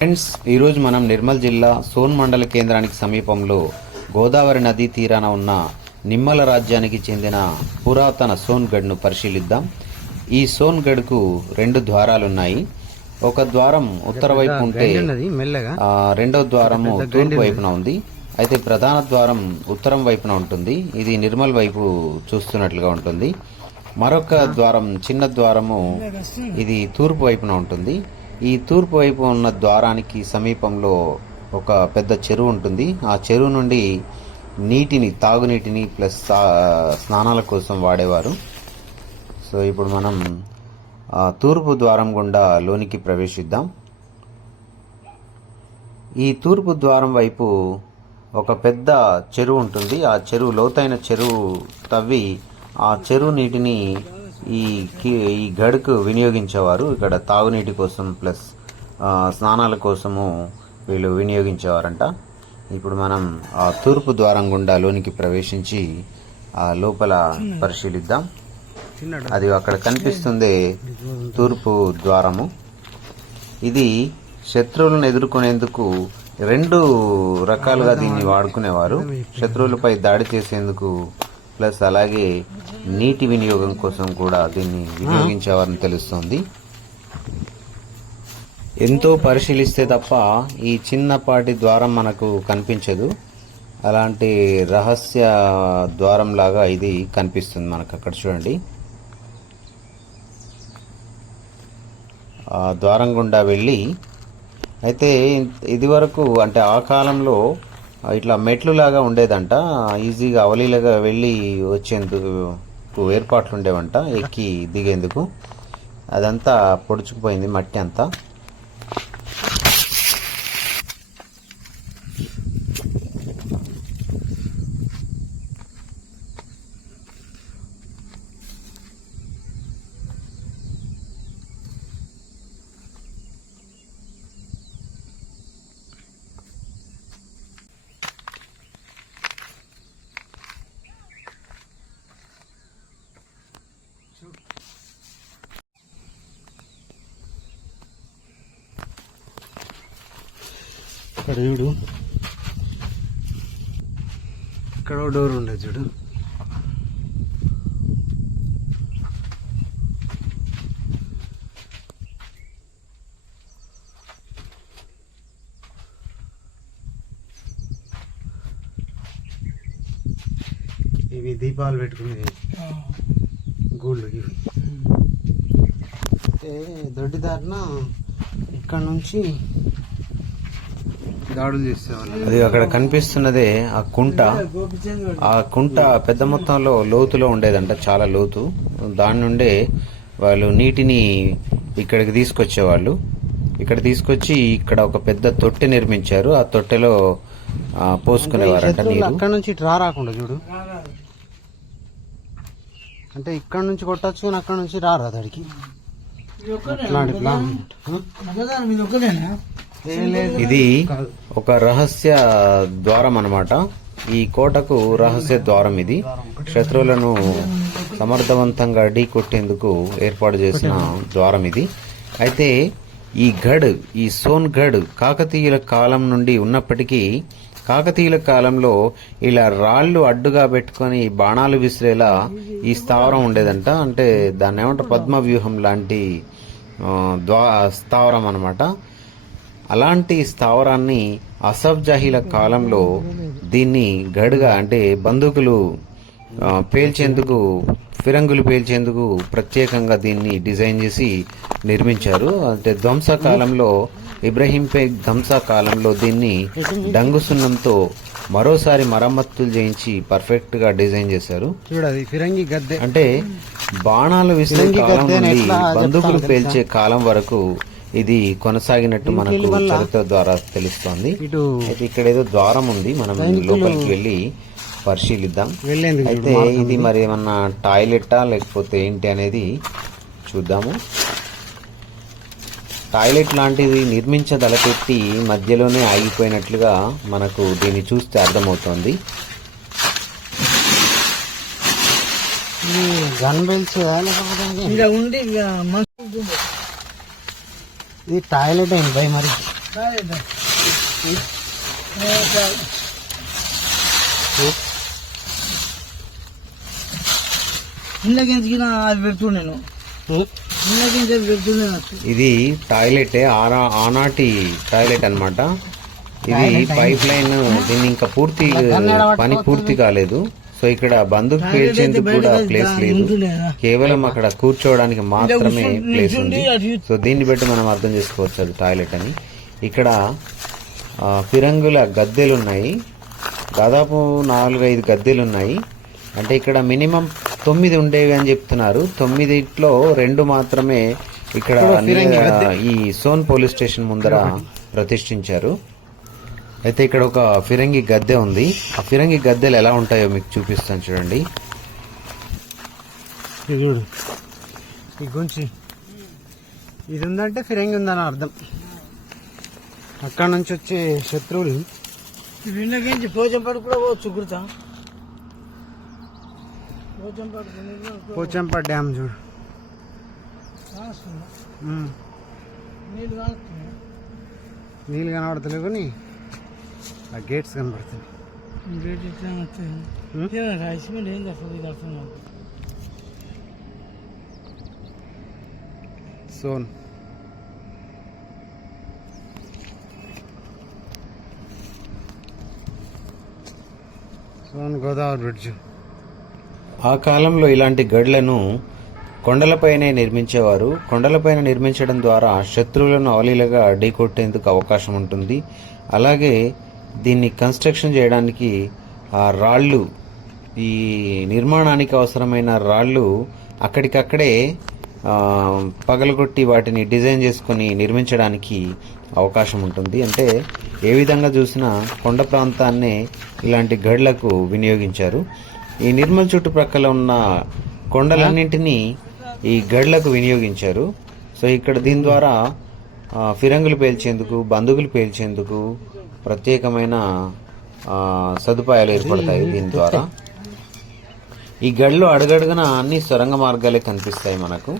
Friends ఈరోజు మనం నిర్మల్ జిల్లా సోన్ మండల కేంద్రానికి సమీపంలో గోదావరి నదీ తీరాన ఉన్న నిమ్మల రాజ్యానికి చెందిన పురాతన సోన్గఢ్ను పరిశీలిద్దాం. ఈ సోన్గఢ్కు రెండు ద్వారాలున్నాయి ఒక ద్వారం ఉత్తర వైపు ఉంటే ఉన్నది మెల్లగా. ఆ, రెండో ద్వారము తూర్పు వైపున ఉంది. అయితే ప్రధాన ద్వారం ఉత్తరం వైపున ఉంటుంది. ఇది నిర్మల్ వైపు చూస్తున్నట్లుగా ఉంటుంది. మరొక ద్వారం చిన్న ద్వారము ఇది తూర్పు వైపున ఉంటుంది. ఈ తూర్పు వైపు ఉన్న ద్వారానికి సమీపంలో ఒక పెద్ద చెరువు ఉంటుంది. ఆ చెరువు నుండి నీటిని తాగునీటిని ప్లస్ స్నానాల కోసం వాడేవారు. సో ఇప్పుడు మనం తూర్పు ద్వారం గుండా లోనికి ప్రవేశిద్దాం. ఈ తూర్పు ద్వారం వైపు ఒక పెద్ద చెరువు ఉంటుంది. ఆ చెరువు లోతైన చెరువు తవ్వి ఆ చెరువు నీటిని ఈ ఈ గడుకు వినియోగించేవారు ఇక్కడ తాగునీటి కోసం ప్లస్ స్నానాల కోసము వీళ్ళు వినియోగించేవారంట. ఇప్పుడు మనం ఆ తూర్పు ద్వారం గుండా లోనికి ప్రవేశించి ఆ లోపల పరిశీలిద్దాం. అది అక్కడ కనిపిస్తుంది తూర్పు ద్వారము. ఇది శత్రువులను ఎదుర్కొనేందుకు రెండు రకాలుగా దీన్ని వాడుకునేవారు. శత్రువులపై దాడి చేసేందుకు ప్లస్ అలాగే నీటి వినియోగం కోసం కూడా దీన్ని వినియోగించేవారని తెలుస్తోంది. ఎంతో పరిశీలిస్తే తప్ప ఈ చిన్నపాటి ద్వారం మనకు కనిపించదు. అలాంటి రహస్య ద్వారం లాగా ఇది కనిపిస్తుంది మనకు అక్కడ చూడండి. ఆ ద్వారం గుండా వెళ్ళి అయితే ఇది వరకు అంటే ఆ కాలంలో ఇట్లా మెట్లు లాగా ఉండేదంట. ఈజీగా అవలీలగా వెళ్ళి వచ్చేందుకు ఏర్పాట్లు ఉండేవంట ఎక్కి దిగేందుకు. అదంతా పొడుచుకుపోయింది మట్టి అంతా. ఇక్కడ చూడు. ఇక్కడ డోర్ ఉండదు చూడు. ఇవి దీపాలు పెట్టుకునేవి గూళ్ళు ఇవి. దొడ్డి దారిన ఇక్కడ నుంచి దాడులు చేసేవాళ్ళు. అది అక్కడ కనిపిస్తున్నదే ఆ కుంట. ఆ కుంట పెద్ద మొత్తంలో లోతులో ఉండేదంట చాలా లోతు. దాని నుండే వాళ్ళు నీటిని ఇక్కడికి తీసుకొచ్చేవాళ్ళు. ఇక్కడ తీసుకొచ్చి ఇక్కడ ఒక పెద్ద తొట్టె నిర్మించారు. ఆ తొట్టెలో ఆ, పోసుకునేవారంట నీరు. అక్కడ నుంచి ఇటు రా రాకుండా చూడు. అంటే ఇక్కడ నుంచి కొట్టచ్చు కానీ అక్కడ నుంచి రారు అతడికి. అట్లాంటి ప్లాన్. ఇది ఒక రహస్య ద్వారం అన్నమాట. ఈ కోటకు రహస్య ద్వారం ఇది. శత్రువులను సమర్థవంతంగా ఢీ కొట్టేందుకు ఏర్పాటు చేసిన ద్వారం ఇది. అయితే ఈ గఢ్ ఈ సోన్ గఢ్ కాకతీయుల కాలం నుండి ఉన్నప్పటికీ కాకతీయుల కాలంలో ఇలా రాళ్ళు అడ్డుగా పెట్టుకొని బాణాలు విసిరేలా ఈ స్థావరం ఉండేదంట. అంటే దాన్ని ఏమంటారు పద్మ వ్యూహం లాంటి ద్వా స్థావరం అనమాట అలాంటి స్థావరాన్ని అసఫ్ జహీల కాలంలో దీన్ని గడుగా అంటే బందూకులు ఆ, పేల్చేందుకు ఫిరంగులు పేల్చేందుకు ప్రత్యేకంగా దీన్ని డిజైన్ చేసి నిర్మించారు. అంటే ధ్వంస కాలంలో ఇబ్రహీం పేగ్ ధ్వంస కాలంలో దీన్ని డంగు సున్నంతో మరోసారి మరమ్మతులు చేయించి పర్ఫెక్ట్గా డిజైన్ చేశారు. అంటే బాణాలు విసిరే కాలం నుండి బందూకులు పేల్చే కాలం వరకు ఇది కొనసాగినట్టు మనకు చరిత్ర ద్వారా తెలుస్తోంది. అయితే ఇక్కడ ఏదో ద్వారం ఉంది. మనం లోపలికి వెళ్ళి పరిశీలిద్దాం. అయితే ఇది మరి ఏమన్నా టాయిలెటా లేకపోతే ఏంటి అనేది చూద్దాము. టాయిలెట్ లాంటిది నిర్మించదలపెట్టి మధ్యలోనే ఆగిపోయినట్లుగా మనకు దీన్ని చూస్తే అర్థమవుతోంది. ఇంకా మస్తు ఇది టాయిలెట్ అయింది భయ్ మరి. ఇళ్ళకించిన అది పెడుతూ నేను. ఇళ్ళకించి పెడుతున్నాను ఇది టాయిలెట్ ఆనా ఆనాటి టాయిలెట్ అన్నమాట. ఇది పైప్ లైన్ దీన్ని ఇంకా పూర్తి పని పూర్తి కాలేదు. సో ఇక్కడ బంధుకు పేల్చేందుకు కూడా ప్లేస్ లేదు. కేవలం అక్కడ కూర్చోవడానికి మాత్రమే ప్లేస్ ఉంది. సో దీన్ని బట్టి మనం అర్థం చేసుకోవచ్చు అది టాయిలెట్ అని. ఇక్కడ ఫిరంగుల గద్దెలు ఉన్నాయి దాదాపు నాలుగైదు గద్దెలు ఉన్నాయి అంటే ఇక్కడ మినిమం తొమ్మిది ఉండేవి అని చెప్తున్నారు. తొమ్మిదిట్లో రెండు మాత్రమే ఇక్కడ ఈ సోన్ పోలీస్ స్టేషన్ ముందర ప్రతిష్ఠించారు. అయితే ఇక్కడ ఒక ఫిరంగి గద్దె ఉంది. ఆ ఫిరంగి గద్దెలు ఎలా ఉంటాయో మీకు చూపిస్తాను చూడండి. ఇది చూడు. ఈ గుంచి. ఇది ఉందంటే ఫిరంగి ఉందని అర్థం. అక్కడ నుంచి వచ్చే శత్రువులు. ఇళ్ళకించి పోచంపాడు కూడా పోవచ్చు కుర్తా పోచంపాడు పోచంప డ్యామ్ చూడు. నీళ్ళు కనబడతలేవు కానీ. ఆ గేట్స్ కనబడుతుంది వస్తాయి ఏం ఇది అర్థం సోన్. సోన్ గోదావరి బ్రిడ్జ్. ఆ కాలంలో ఇలాంటి గడ్లను కొండలపైనే నిర్మించేవారు. కొండలపైన నిర్మించడం ద్వారా శత్రువులను అవలీలగా ఢీకొట్టేందుకు అవకాశం ఉంటుంది. అలాగే దీన్ని కన్స్ట్రక్షన్ చేయడానికి ఆ రాళ్ళు ఈ నిర్మాణానికి అవసరమైన రాళ్ళు అక్కడికక్కడే పగలగొట్టి వాటిని డిజైన్ చేసుకొని నిర్మించడానికి అవకాశం ఉంటుంది. అంటే ఏ విధంగా చూసినా కొండ ప్రాంతాన్నే ఇలాంటి గడ్లకు వినియోగించారు. ఈ నిర్మల్ చుట్టుప్రక్కల ఉన్న కొండలన్నింటినీ ఈ గడ్లకు వినియోగించారు. సో ఇక్కడ దీని ద్వారా ఫిరంగులు పేల్చేందుకు బంధువులు పేల్చేందుకు ప్రత్యేకమైన సదుపాయాలు ఏర్పడతాయి దీని ద్వారా. ఈ గడ్లు అడుగడుగున అన్ని సొరంగ మార్గాలే కనిపిస్తాయి మనకు.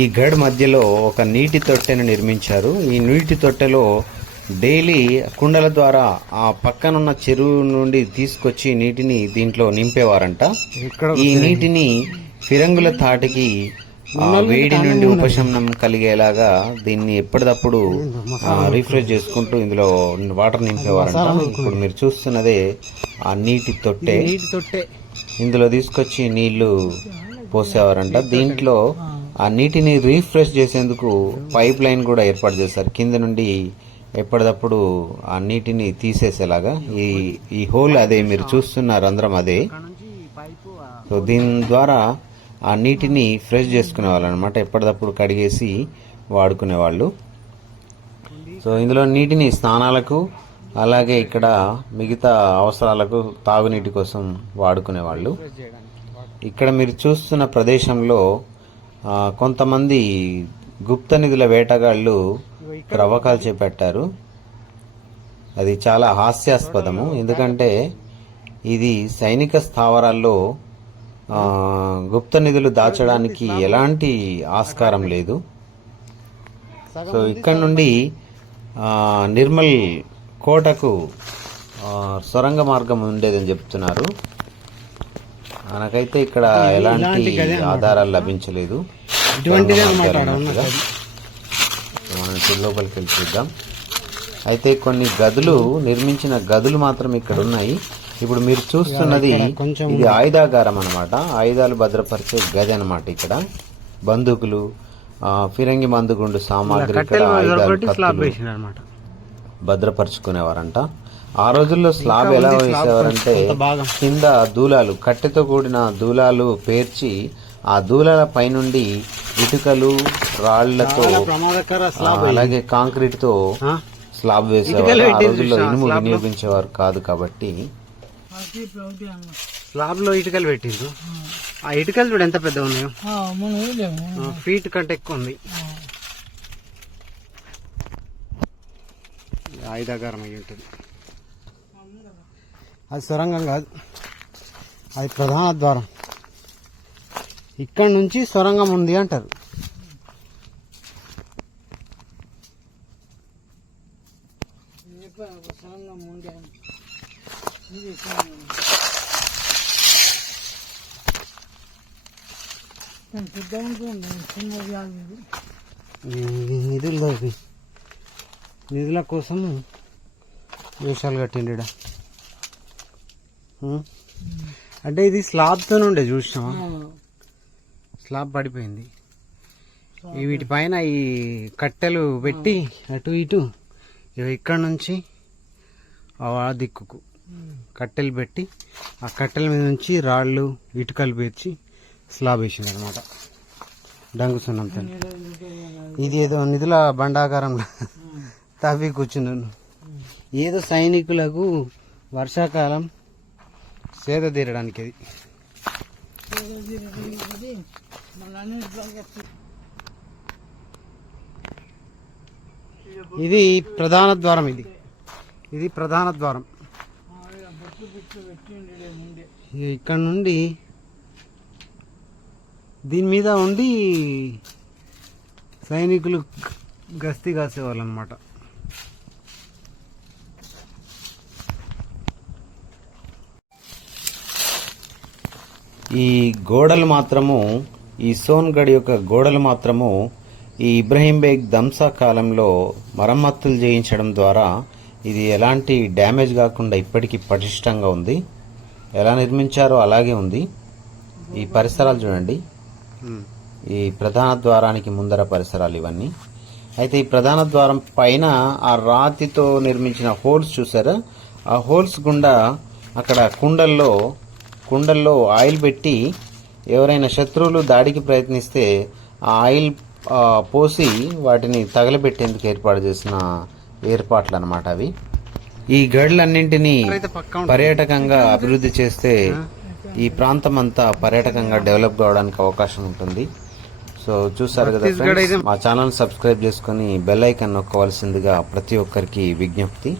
ఈ గడ్ మధ్యలో ఒక నీటి తొట్టెను నిర్మించారు. ఈ నీటి తొట్టెలో డైలీ కుండల ద్వారా ఆ పక్కనున్న చెరువు నుండి తీసుకొచ్చి నీటిని దీంట్లో నింపేవారంట. ఈ నీటిని ఫిరంగుల తాటికి వేడి నుండి ఉపశమనం కలిగేలాగా దీన్ని ఎప్పటికప్పుడు రీఫ్రెష్ చేసుకుంటూ ఇందులో వాటర్ నింపేవారంట. ఇప్పుడు మీరు చూస్తున్నదే ఆ నీటి తొట్టె. ఇందులో తీసుకొచ్చి నీళ్ళు పోసేవారంట. దీంట్లో ఆ. నీటిని రీఫ్రెష్ చేసేందుకు పైప్ లైన్ కూడా ఏర్పాటు చేశారు. కింద నుండి ఎప్పటికప్పుడు ఆ నీటిని తీసేసేలాగా ఈ ఈ హోల్ అదే మీరు చూస్తున్న రంధ్రం అదే. సో దీని ద్వారా ఆ నీటిని ఫ్రెష్ చేసుకునే వాళ్ళు అనమాట ఎప్పటికప్పుడు కడిగేసి వాడుకునేవాళ్ళు. సో ఇందులో నీటిని స్నానాలకు అలాగే ఇక్కడ మిగతా అవసరాలకు తాగునీటి కోసం వాడుకునేవాళ్ళు. ఇక్కడ మీరు చూస్తున్న ప్రదేశంలో కొంతమంది గుప్త నిధుల వేటగాళ్ళు త్రవ్వకాలు చేపట్టారు. అది చాలా హాస్యాస్పదము. ఎందుకంటే ఇది సైనిక స్థావరాల్లో గుప్త నిధులు దాచడానికి ఎలాంటి ఆస్కారం లేదు. సో ఇక్కడ నుండి నిర్మల్ కోటకు సొరంగ మార్గం ఉండేదని చెప్తున్నారు. మనకైతే ఇక్కడ ఎలాంటి ఆధారాలు లభించలేదు. మనం లోపలికి వెళ్ళి చూద్దాం. అయితే కొన్ని గదులు నిర్మించిన గదులు మాత్రం ఇక్కడ ఉన్నాయి. ఇప్పుడు మీరు చూస్తున్నది కొంచెం ఇది ఆయుధాగారం అన్నమాట ఆయుధాలు భద్రపరిచే గది అన్నమాట ఇక్కడ బందూకులు ఫిరంగి మందుగుండు సామాగ్రి అనమాట భద్రపరుచుకునేవారంట ఆ రోజుల్లో స్లాబ్ ఎలా వేసేవారంటే. కింద దూలాలు కట్టెతో కూడిన దూలాలు పేర్చి ఆ దూలాల పైనుండి ఇటుకలు రాళ్ళతో అలాగే కాంక్రీట్తో? స్లాబ్ వేసేవారు ఆ రోజుల్లో ఇనుము? వినియోగించేవారు కాదు కాబట్టి స్లాబ్లో ఇటుకలు పెట్టిండ్రు. ఆ. ఇటుకలు చూడు ఎంత పెద్ద ఉన్నాయో. ఫీట్ కంటే ఎక్కువ ఉంది. ఆయుధాగారం అయి ఉంటుంది. అది సొరంగం కాదు. అది ప్రధాన ద్వారం. ఇక్కడ నుంచి సొరంగం ఉంది అంటారు నేను చెప్పాను ఒక స్థలంలో ముందే అని ఇది ఇస్తాను నేను పెద్ద ఉంటుంది చిన్నది కాదు ఇది ఈ నిధులు కోసం వేషాలు కట్టిండు? అంటే ఇది స్లాబ్తో ఉండే చూసినావా? స్లాబ్ పడిపోయింది. వీటిపైన ఈ కట్టెలు పెట్టి అటు ఇటు ఇక్కడ నుంచి ఆ దిక్కుకు. కట్టెలు పెట్టి ఆ కట్టెల మీద నుంచి రాళ్ళు ఇటుకలు పేర్చి స్లాబ్ వేసింది అనమాట డంగు సున్నంతో ఇది ఏదో నిధుల బండాకారంలో తవ్వి కూర్చున్నాను ఏదో సైనికులకు వర్షాకాలం సేద తీరడానికి ఇది. ఇది ప్రధాన ద్వారం ఇది. ఇది ప్రధాన ద్వారం బొట్లు బిట్లు పెట్టి ఉండే ముందే ఇక ఇక్కడ నుండి దీని మీద ఉండి సైనికులు గస్తీ కాసేవాళ్ళు అనమాట ఈ గోడలు మాత్రము ఈ సోన్గఢ్ యొక్క గోడలు మాత్రము ఈ ఇబ్రహీంబేగ్ దంసా కాలంలో మరమ్మతులు చేయించడం ద్వారా ఇది ఎలాంటి డ్యామేజ్ కాకుండా ఇప్పటికీ పటిష్టంగా ఉంది. ఎలా నిర్మించారో అలాగే ఉంది. ఈ పరిసరాలు చూడండి. ఈ ప్రధాన ద్వారానికి ముందర పరిసరాలు ఇవన్నీ. అయితే ఈ ప్రధాన ద్వారం పైన ఆ రాతితో నిర్మించిన హోల్స్ చూసారా? ఆ హోల్స్ గుండా అక్కడ కుండల్లో కుండల్లో ఆయిల్ పెట్టి ఎవరైనా శత్రువులు దాడికి ప్రయత్నిస్తే ఆ ఆయిల్ పోసి వాటిని తగలబెట్టేందుకు ఏర్పాటు చేసిన ఏర్పాట్లు అన్నమాట అవి. ఈ గడులన్నింటినీ పర్యాటకంగా అభివృద్ధి చేస్తే ఈ ప్రాంతం అంతా పర్యాటకంగా డెవలప్ కావడానికి అవకాశం ఉంటుంది. సో చూసారు కదా friends? మా ఛానల్ సబ్స్క్రైబ్ చేసుకుని బెల్ ఐకాన్ నొక్కవలసిందిగా ప్రతి ఒక్కరికి విజ్ఞప్తి.